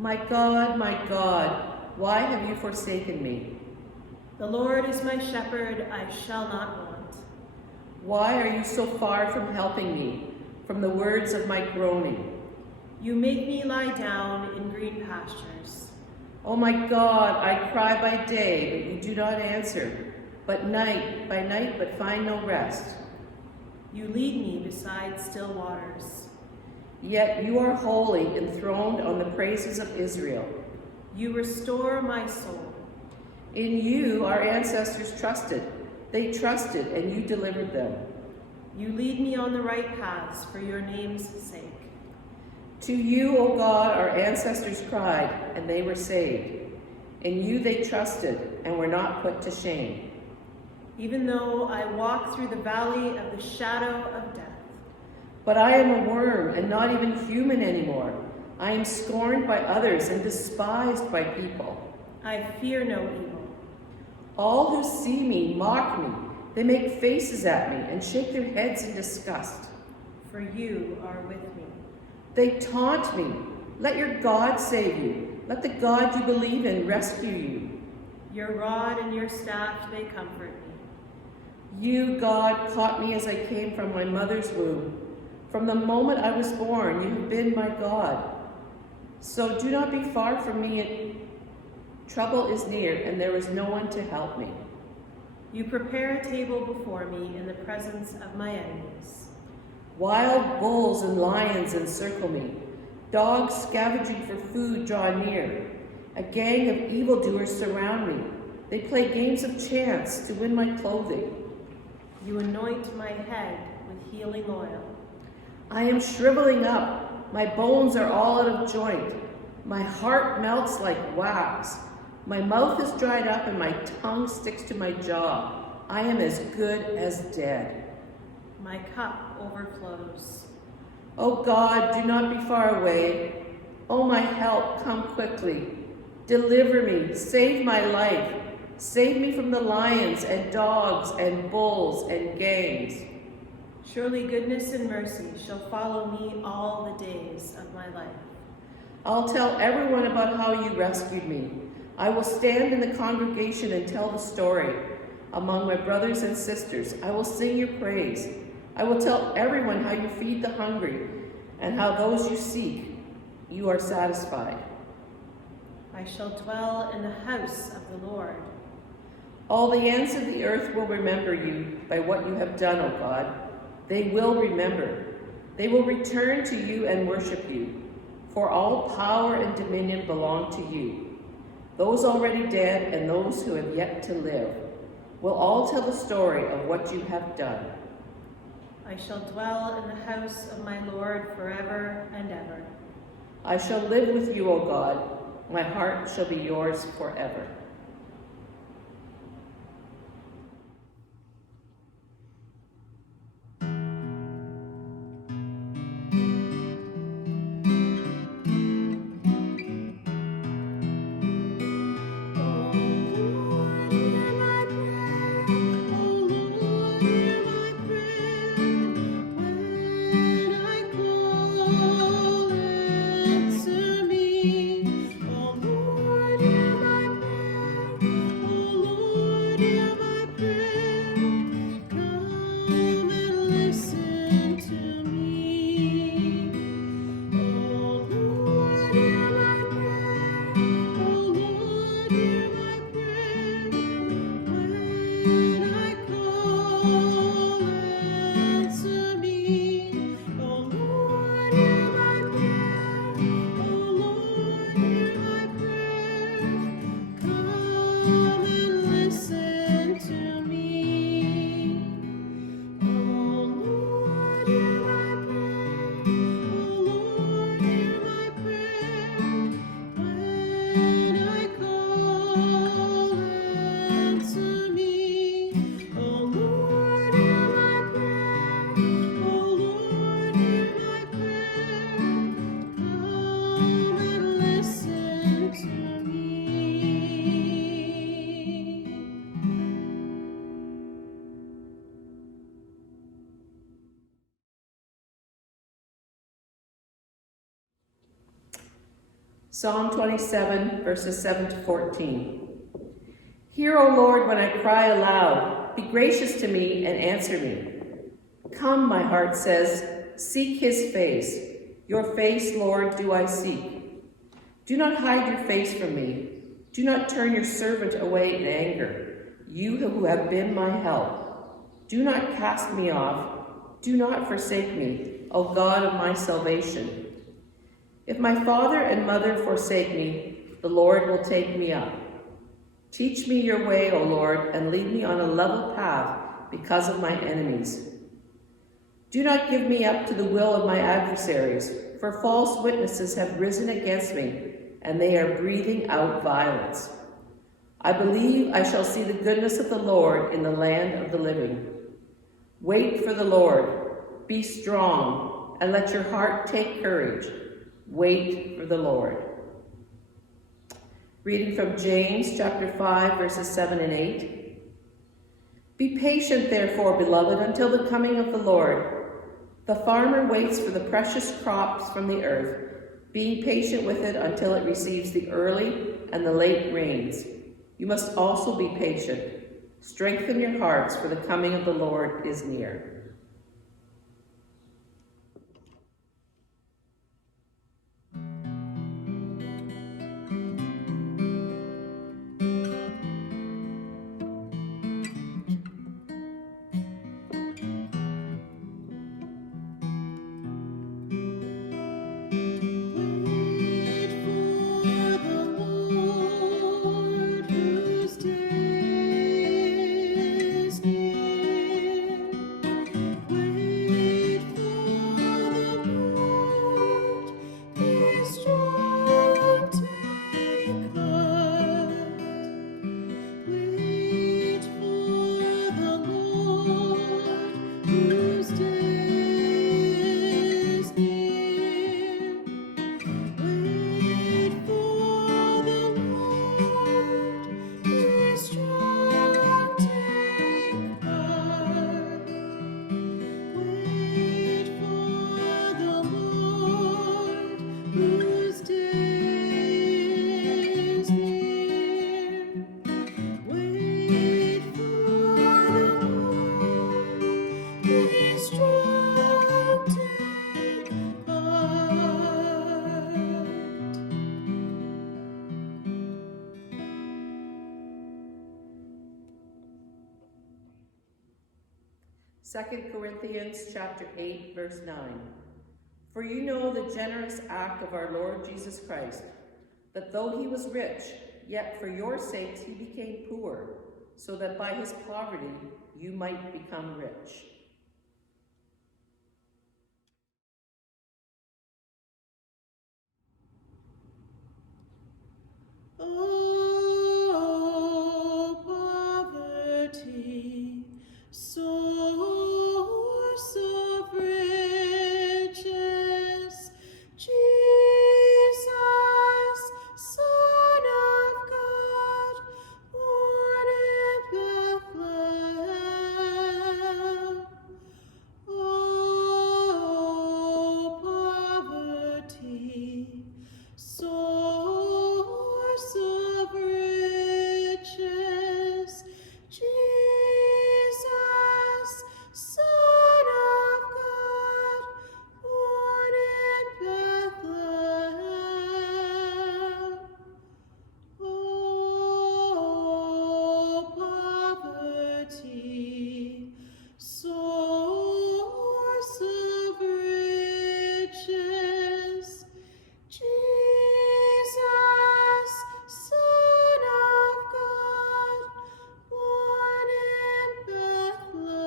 my God, why have you forsaken me? The Lord is my shepherd, I shall not want. Why are you so far from helping me, from the words of my groaning? You make me lie down in green pastures. Oh my God, I cry by day, but you do not answer, by night, but find no rest. You lead me beside still waters. Yet you are holy, enthroned on the praises of Israel. You restore my soul. In you our ancestors trusted. They trusted, and you delivered them. You lead me on the right paths for your name's sake. To you, O God, our ancestors cried, and they were saved. In you they trusted, and were not put to shame. Even though I walk through the valley of the shadow of death. But I am a worm, and not even human anymore. I am scorned by others and despised by people. I fear no evil. All who see me mock me. They make faces at me and shake their heads in disgust. For you are with me. They taunt me. Let your God save you. Let the God you believe in rescue you. Your rod and your staff, they comfort me. You, God, caught me as I came from my mother's womb. From the moment I was born, you have been my God. So do not be far from me. Trouble is near, and there is no one to help me. You prepare a table before me in the presence of my enemies. Wild bulls and lions encircle me. Dogs scavenging for food draw near. A gang of evildoers surround me. They play games of chance to win my clothing. You anoint my head with healing oil. I am shriveling up. My bones are all out of joint. My heart melts like wax. My mouth is dried up and my tongue sticks to my jaw. I am as good as dead. My cup overflows. Oh God, do not be far away. Oh my help, come quickly. Deliver me, save my life. Save me from the lions and dogs and bulls and gangs. Surely goodness and mercy shall follow me all the days of my life. I'll tell everyone about how you rescued me. I will stand in the congregation and tell the story. Among my brothers and sisters, I will sing your praise. I will tell everyone how you feed the hungry and how those you seek, you are satisfied. I shall dwell in the house of the Lord. All the ends of the earth will remember you by what you have done, O God. They will remember. They will return to you and worship you, for all power and dominion belong to you. Those already dead and those who have yet to live will all tell the story of what you have done. I shall dwell in the house of my Lord forever and ever. I shall live with you, O God. My heart shall be yours forever. Psalm 27, verses 7 to 14. Hear, O Lord, when I cry aloud. Be gracious to me and answer me. Come, my heart says, seek his face. Your face, Lord, do I seek. Do not hide your face from me. Do not turn your servant away in anger, you who have been my help. Do not cast me off. Do not forsake me, O God of my salvation. If my father and mother forsake me, the Lord will take me up. Teach me your way, O Lord, and lead me on a level path because of my enemies. Do not give me up to the will of my adversaries, for false witnesses have risen against me, and they are breathing out violence. I believe I shall see the goodness of the Lord in the land of the living. Wait for the Lord. Be strong, and let your heart take courage. Wait for the Lord. Reading from James chapter 5, verses 7 and 8. Be patient, therefore, beloved, until the coming of the Lord. The farmer waits for the precious crops from the earth, being patient with it until it receives the early and the late rains. You must also be patient. Strengthen your hearts, for the coming of the Lord is near. Second Corinthians chapter 8, verse 9. For you know the generous act of our Lord Jesus Christ, that though he was rich, yet for your sakes he became poor, so that by his poverty you might become rich. Oh, poverty, source of riches, Jesus, Son of God, born in Bethlehem. Oh, poverty, source of riches, Jesus, Son of God, born in Bethlehem. Oh, poverty, source of riches, Jesus, Son of God, born in Bethlehem.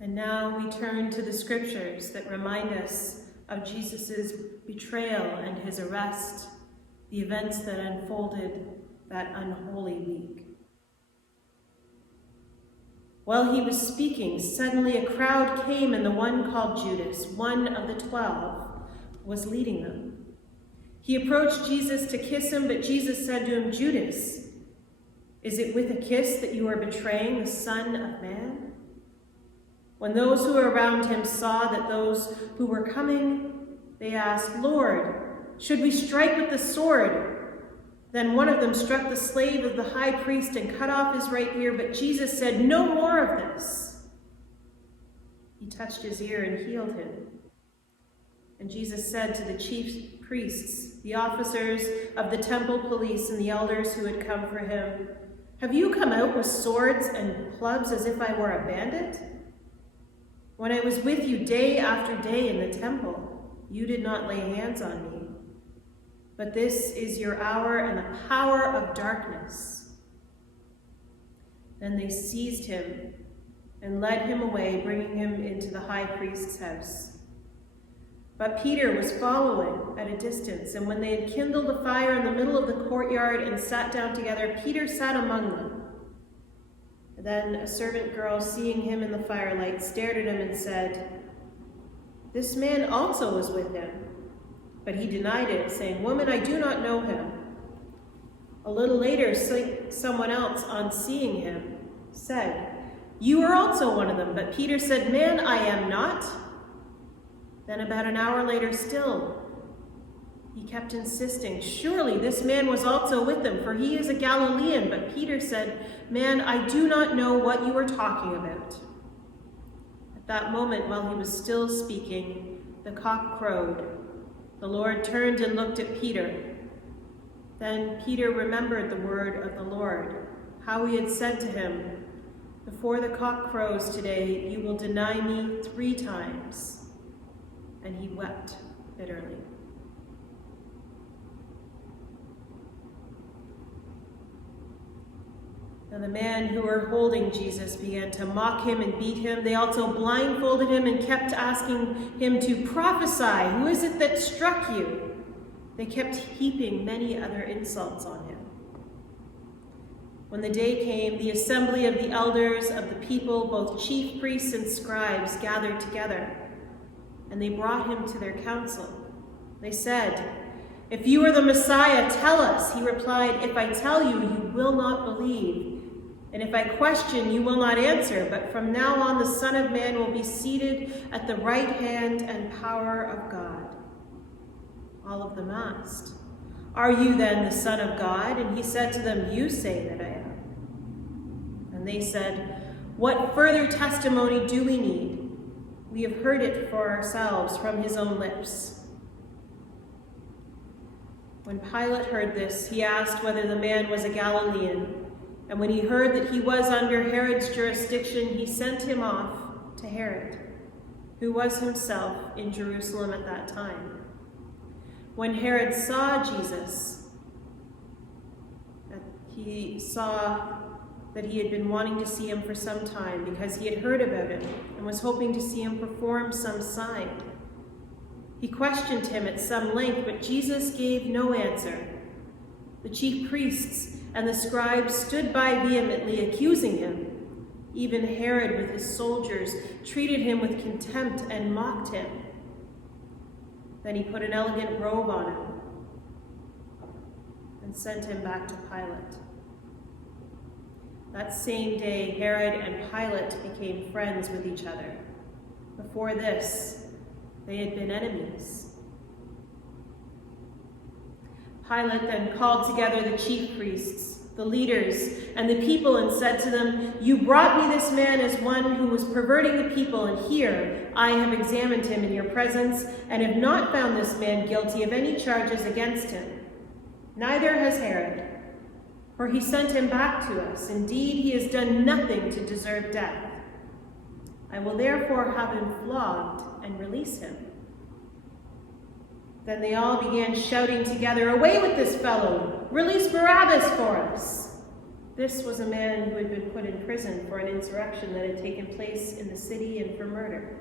And now we turn to the scriptures that remind us of Jesus' betrayal and his arrest, the events that unfolded that unholy week. While he was speaking, suddenly a crowd came, and the one called Judas, one of the 12, was leading them. He approached Jesus to kiss him, but Jesus said to him, Judas, Is it with a kiss that you are betraying the Son of Man?" When those who were around him saw that those who were coming, they asked, "Lord, should we strike with the sword?" Then one of them struck the slave of the high priest and cut off his right ear, but Jesus said, "No more of this." He touched his ear and healed him. And Jesus said to the chief priests, the officers of the temple police, and the elders who had come for him, "Have you come out with swords and clubs as if I were a bandit? When I was with you day after day in the temple, you did not lay hands on me. But this is your hour and the power of darkness." Then they seized him and led him away, bringing him into the high priest's house. But Peter was following at a distance, and when they had kindled a fire in the middle of the courtyard and sat down together, Peter sat among them. Then a servant girl, seeing him in the firelight, stared at him and said, "This man also was with him." But he denied it, saying, "Woman, I do not know him." A little later, someone else, on seeing him, said, "You are also one of them." But Peter said, "Man, I am not." Then about an hour later still, he kept insisting, "Surely this man was also with them, for he is a Galilean." But Peter said, "Man, I do not know what you are talking about." At that moment, while he was still speaking, the cock crowed. The Lord turned and looked at Peter. Then Peter remembered the word of the Lord, how he had said to him, "Before the cock crows today, you will deny me 3 times." And he wept bitterly. Now the men who were holding Jesus began to mock him and beat him. They also blindfolded him and kept asking him to prophesy, "Who is it that struck you?" They kept heaping many other insults on him. When the day came, the assembly of the elders of the people, both chief priests and scribes, gathered together, and they brought him to their council. They said, "If you are the Messiah, tell us." He replied, "If I tell you, you will not believe. And if I question, you will not answer. But from now on, the Son of Man will be seated at the right hand and power of God." All of them asked, "Are you then the Son of God?" And he said to them, "You say that I am." And they said, "What further testimony do we need? We have heard it for ourselves from his own lips." When Pilate heard this, he asked whether the man was a Galilean. And when he heard that he was under Herod's jurisdiction, he sent him off to Herod, who was himself in Jerusalem at that time. When Herod saw Jesus, he saw that he had been wanting to see him for some time because he had heard about him and was hoping to see him perform some sign. He questioned him at some length, but Jesus gave no answer. The chief priests and the scribes stood by vehemently, accusing him. Even Herod with his soldiers treated him with contempt and mocked him. Then he put an elegant robe on him and sent him back to Pilate. That same day, Herod and Pilate became friends with each other. Before this, they had been enemies. Pilate then called together the chief priests, the leaders, and the people and said to them, "You brought me this man as one who was perverting the people, and here I have examined him in your presence and have not found this man guilty of any charges against him. Neither has Herod, for he sent him back to us. Indeed, he has done nothing to deserve death. I will therefore have him flogged and release him." Then they all began shouting together, "Away with this fellow! Release Barabbas for us!" This was a man who had been put in prison for an insurrection that had taken place in the city and for murder.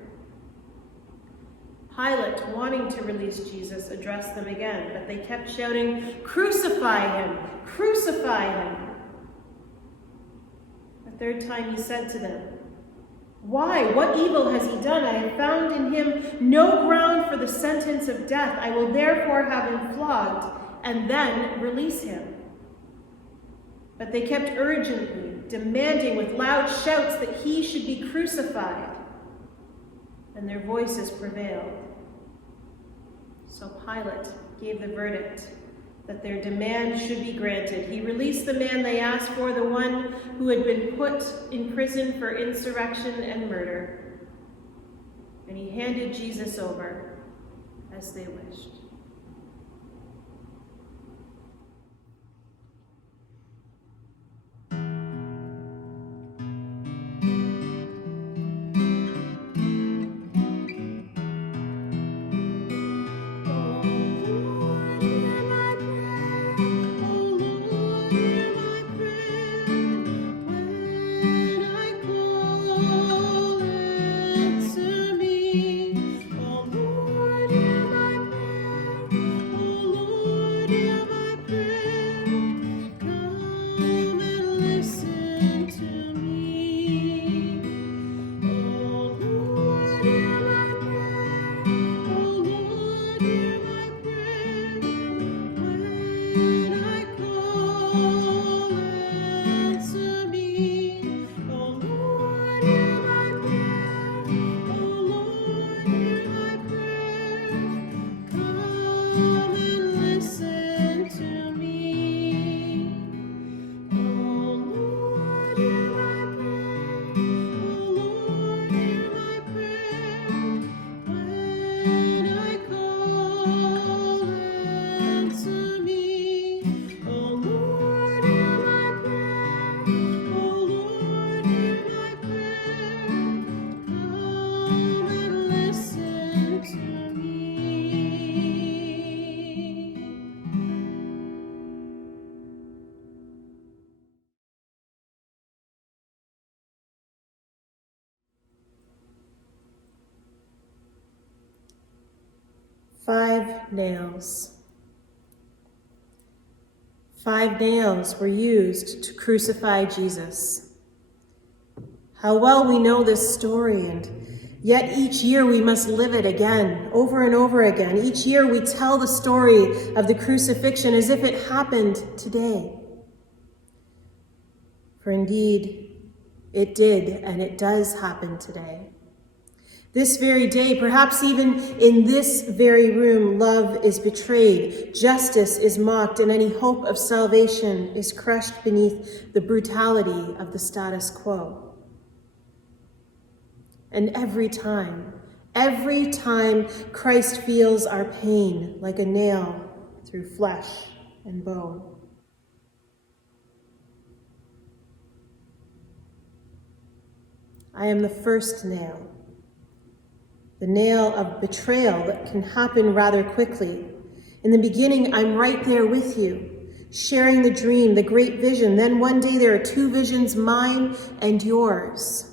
Pilate, wanting to release Jesus, addressed them again, but they kept shouting, "Crucify him! Crucify him!" A third time he said to them, "Why? What evil has he done? I have found in him no ground for the sentence of death. I will therefore have him flogged and then release him." But they kept urgently demanding with loud shouts that he should be crucified, and their voices prevailed. So Pilate gave the verdict that their demand should be granted. He released the man they asked for, the one who had been put in prison for insurrection and murder, and he handed Jesus over as they wished. Five nails. 5 nails were used to crucify Jesus. How well we know this story, and yet each year we must live it again, over and over again. Each year we tell the story of the crucifixion as if it happened today. For indeed, it did, and it does happen today. This very day, perhaps even in this very room, love is betrayed, justice is mocked, and any hope of salvation is crushed beneath the brutality of the status quo. And every time Christ feels our pain like a nail through flesh and bone. I am the first nail. The nail of betrayal that can happen rather quickly. In the beginning, I'm right there with you, sharing the dream, the great vision. Then one day there are 2 visions, mine and yours.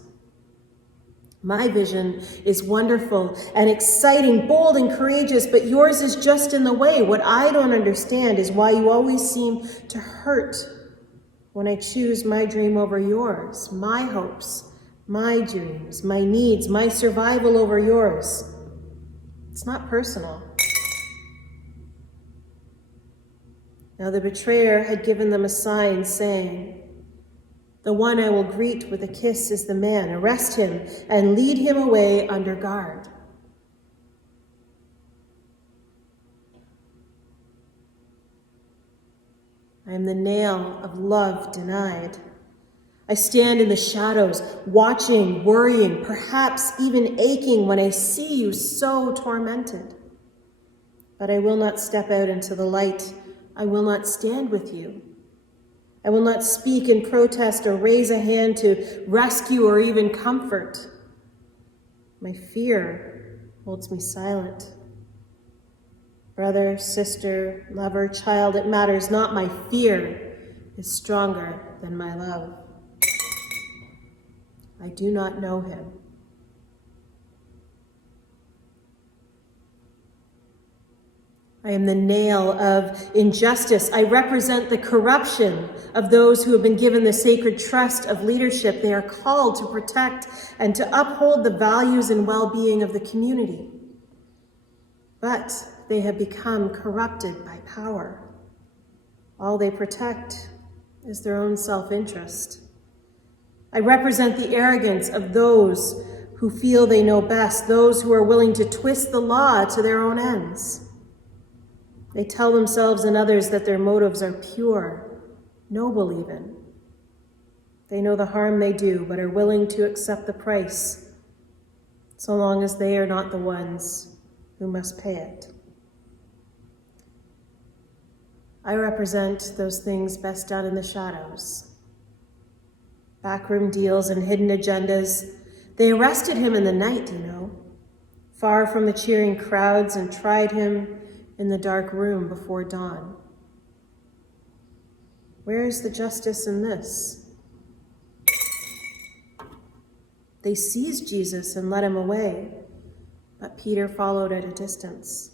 My vision is wonderful and exciting, bold and courageous, but yours is just in the way. What I don't understand is why you always seem to hurt when I choose my dream over yours, my hopes, my dreams, my needs, my survival over yours. It's not personal. Now the betrayer had given them a sign saying, "The one I will greet with a kiss is the man. Arrest him and lead him away under guard." I am the nail of love denied. I stand in the shadows, watching, worrying, perhaps even aching when I see you so tormented. But I will not step out into the light. I will not stand with you. I will not speak in protest or raise a hand to rescue or even comfort. My fear holds me silent. Brother, sister, lover, child, it matters not. My fear is stronger than my love. I do not know him. I am the nail of injustice. I represent the corruption of those who have been given the sacred trust of leadership. They are called to protect and to uphold the values and well-being of the community. But they have become corrupted by power. All they protect is their own self-interest. I represent the arrogance of those who feel they know best, those who are willing to twist the law to their own ends. They tell themselves and others that their motives are pure, noble even. They know the harm they do, but are willing to accept the price, so long as they are not the ones who must pay it. I represent those things best done in the shadows. Backroom deals and hidden agendas. They arrested him in the night, far from the cheering crowds, and tried him in the dark room before dawn. Where is the justice in this? They seized Jesus and led him away, but Peter followed at a distance.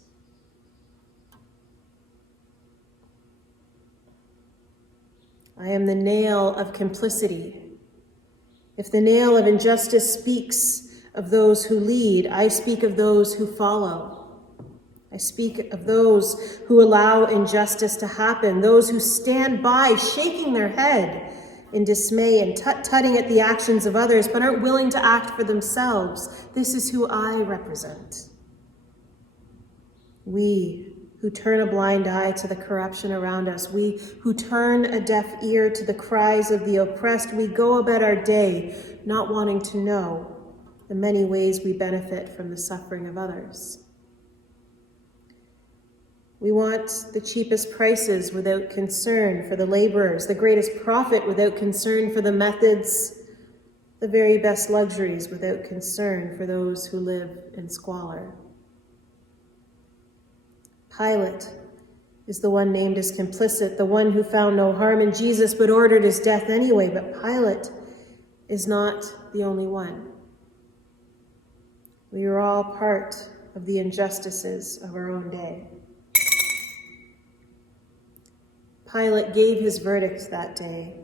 I am the nail of complicity. If the nail of injustice speaks of those who lead, I speak of those who follow. I speak of those who allow injustice to happen, those who stand by shaking their head in dismay and tut-tutting at the actions of others, but aren't willing to act for themselves. This is who I represent. We who turn a blind eye to the corruption around us, we who turn a deaf ear to the cries of the oppressed, we go about our day not wanting to know the many ways we benefit from the suffering of others. We want the cheapest prices without concern for the laborers, the greatest profit without concern for the methods, the very best luxuries without concern for those who live in squalor. Pilate is the one named as complicit, the one who found no harm in Jesus but ordered his death anyway. But Pilate is not the only one. We are all part of the injustices of our own day. Pilate gave his verdict that day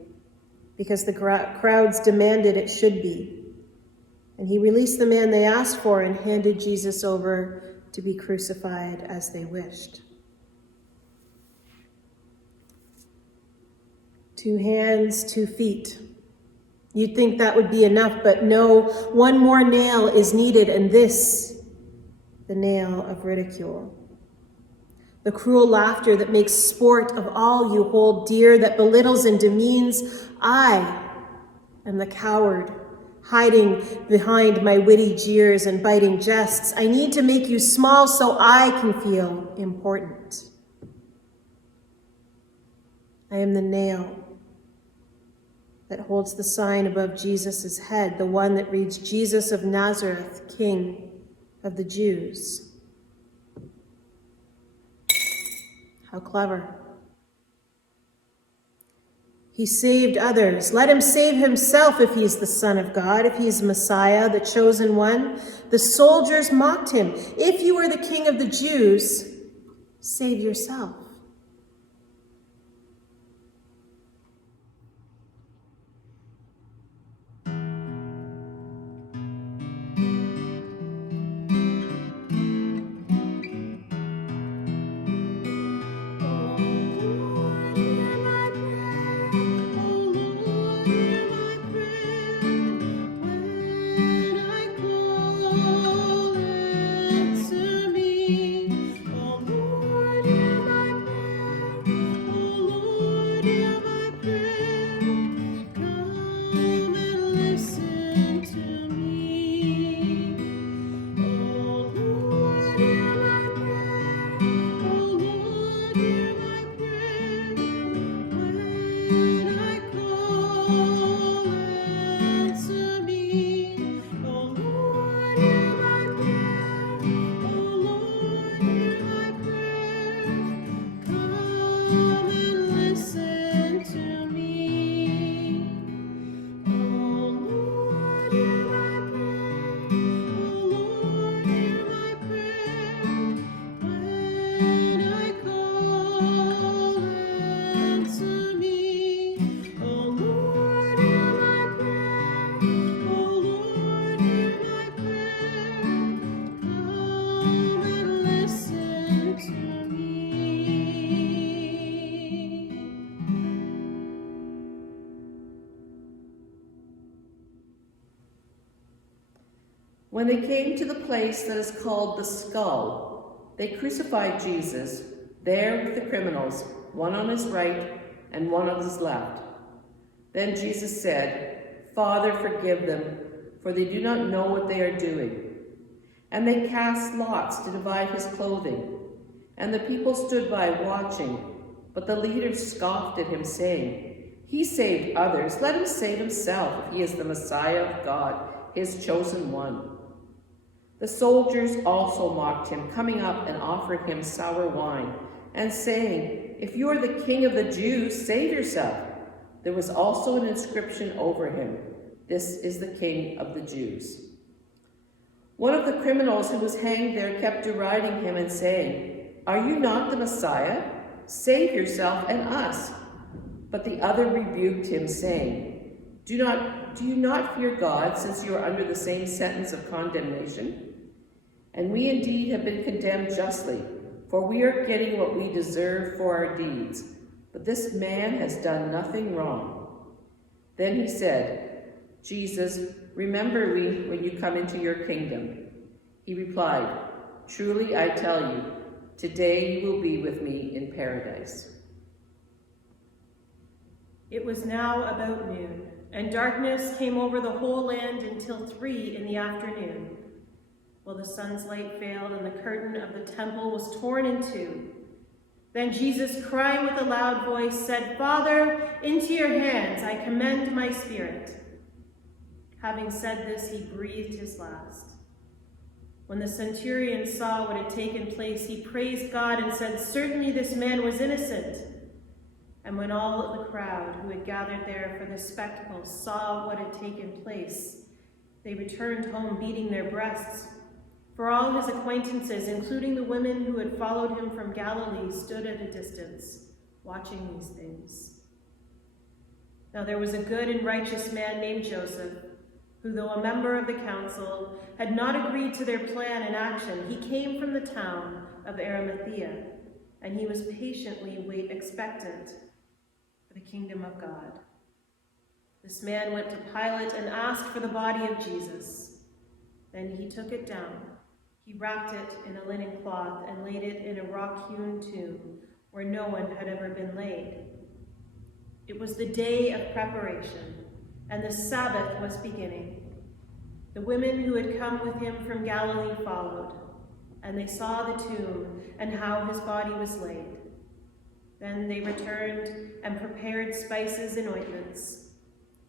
because the crowds demanded it should be. And he released the man they asked for and handed Jesus over to be crucified as they wished. 2 hands, 2 feet. You'd think that would be enough, but no, one more nail is needed, and this, the nail of ridicule. The cruel laughter that makes sport of all you hold dear, that belittles and demeans. I am the coward, hiding behind my witty jeers and biting jests. I need to make you small so I can feel important. I am the nail that holds the sign above Jesus' head, the one that reads, Jesus of Nazareth, King of the Jews. How clever. He saved others. Let him save himself if he's the Son of God, if he's Messiah, the chosen one. The soldiers mocked him. If you are the King of the Jews, save yourself. When they came to the place that is called the Skull, they crucified Jesus there with the criminals, one on his right and one on his left. Then Jesus said, "Father, forgive them, for they do not know what they are doing." And they cast lots to divide his clothing. And the people stood by watching, but the leaders scoffed at him, saying, "He saved others, let him save himself if he is the Messiah of God, his chosen one." The soldiers also mocked him, coming up and offering him sour wine, and saying, "If you are the king of the Jews, save yourself." There was also an inscription over him, "This is the King of the Jews." One of the criminals who was hanged there kept deriding him and saying, "Are you not the Messiah? Save yourself and us." But the other rebuked him, saying, Do you not fear God, since you are under the same sentence of condemnation? And we indeed have been condemned justly, for we are getting what we deserve for our deeds. But this man has done nothing wrong. Then he said, "Jesus, remember me when you come into your kingdom." He replied, "Truly I tell you, today you will be with me in paradise." It was now about noon, and darkness came over the whole land until 3 p.m. While the sun's light failed and the curtain of the temple was torn in two. Then Jesus, crying with a loud voice, said, "Father, into your hands I commend my spirit." Having said this, he breathed his last. When the centurion saw what had taken place, he praised God and said, "Certainly this man was innocent." And when all of the crowd who had gathered there for this spectacle saw what had taken place, they returned home beating their breasts. For all his acquaintances, including the women who had followed him from Galilee, stood at a distance, watching these things. Now there was a good and righteous man named Joseph, who, though a member of the council, had not agreed to their plan and action. He came from the town of Arimathea, and he was patiently expectant for the kingdom of God. This man went to Pilate and asked for the body of Jesus. Then he took it down. He wrapped it in a linen cloth and laid it in a rock-hewn tomb where no one had ever been laid. It was the day of preparation, and the Sabbath was beginning. The women who had come with him from Galilee followed, and they saw the tomb and how his body was laid. Then they returned and prepared spices and ointments.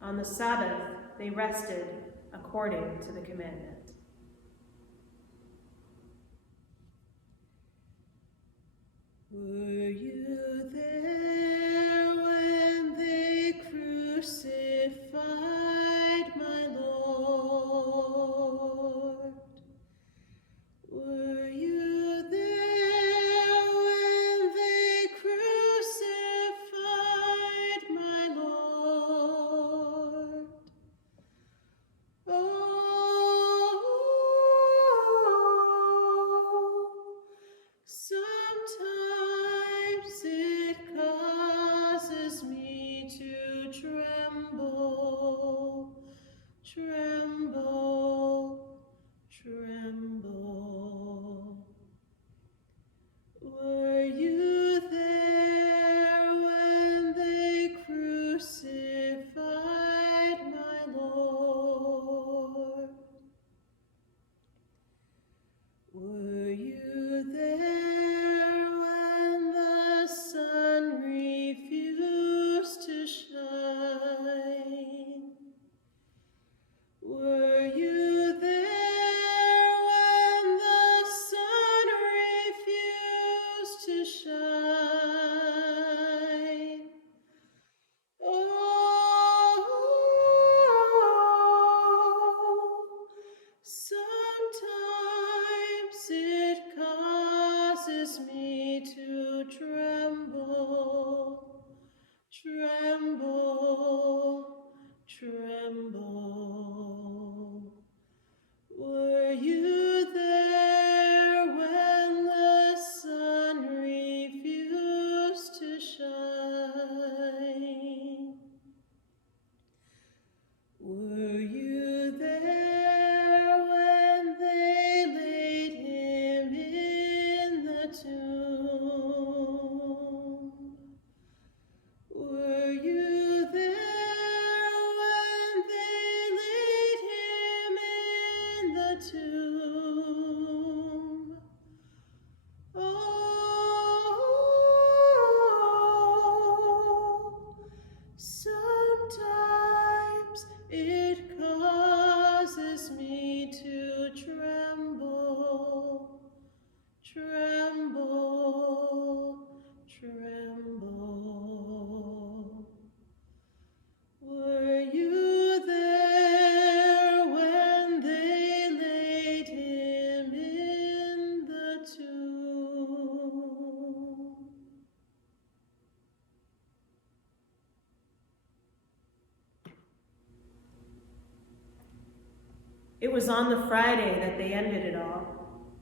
On the Sabbath, they rested according to the commandment. Were you there when they crucified my Lord? Were you there when they crucified my Lord? Oh, sometimes it tremble. Were you there when they laid him in the tomb? It was on the Friday that they ended it all.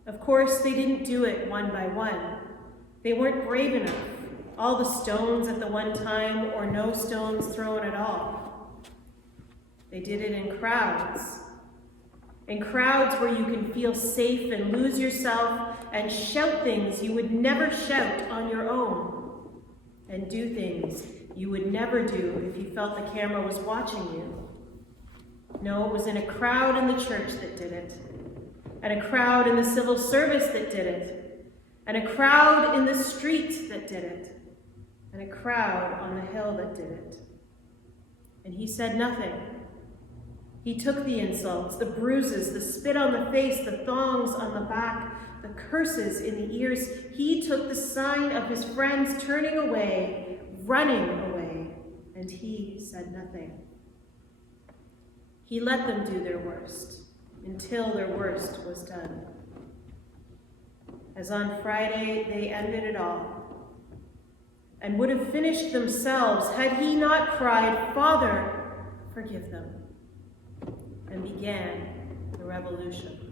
Of course, they didn't do it one by one. They weren't brave enough. All the stones at the one time, or no stones thrown at all. They did it in crowds. In crowds where you can feel safe and lose yourself and shout things you would never shout on your own. And do things you would never do if you felt the camera was watching you. No, it was in a crowd in the church that did it, and a crowd in the civil service that did it, and a crowd in the street that did it, and a crowd on the hill that did it. And he said nothing. He took the insults, the bruises, the spit on the face, the thongs on the back, the curses in the ears. He took the sign of his friends turning away, running away, and he said nothing. He let them do their worst until their worst was done. As on Friday, they ended it all and would have finished themselves had he not cried, "Father, forgive them," and began the revolution.